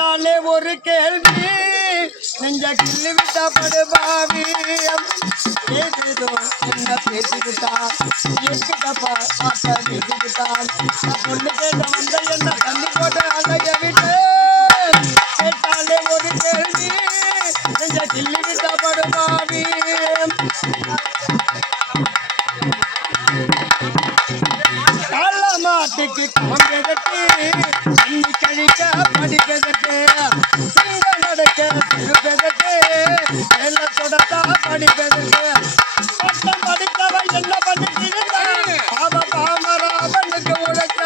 தாலே ஒரு கேள்வி. நெஞ்ச கிள்ளி விட்டப்படுவாவி. ஏதேதோ என்ன பேசிக்கிட்டான் எங்கிட்டப்பா பாட்ட பேசிக்கிட்டான் நான் பொண்ணு கேட்ட வந்த என்ன? காலமாட்டுக்கு காம்பெதற்கு தண்ணி கழிக்க படிப்பதற்கு சிங்க நடக்க திருப்பதற்கு வெள்ள தொடத்தா படிப்பதற்கு பட்டம் படித்தவன் என்ன பண்ணிட்டு பாவ பாமராவனுக்கு உழைக்க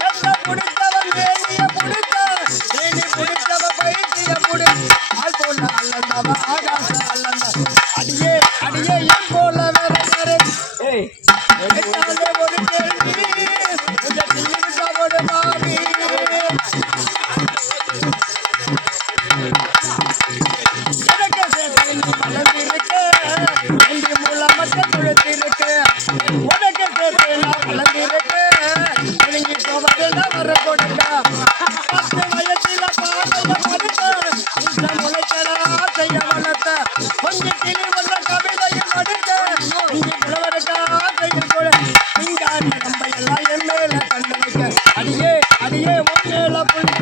என்ன பிடித்தவன் வேணிய பிடித்த வேணி பிடித்தவ பைத்திய பிடி ஆள் போல அல்லந்தவன் ஆகாச அல்லந்த அடியே அடியே என் போல வேற வேற ஏய் வளர்ந்திருக்க உனக்கு பேச நான் வளர்ந்திருக்க நீங்க போவதெல்லாம் வர கொடுத்தா பத்து வயசுல செய்ய வளர்த்த கொஞ்சம் கிளி வந்த கவிதையில் அடுத்த இங்கே நிலவரக்கா செய்ய கூட இங்காரி நம்ம எல்லாம் என் மேல கண்டு வைக்க அடியே அடியே உன் மேல புள்ளி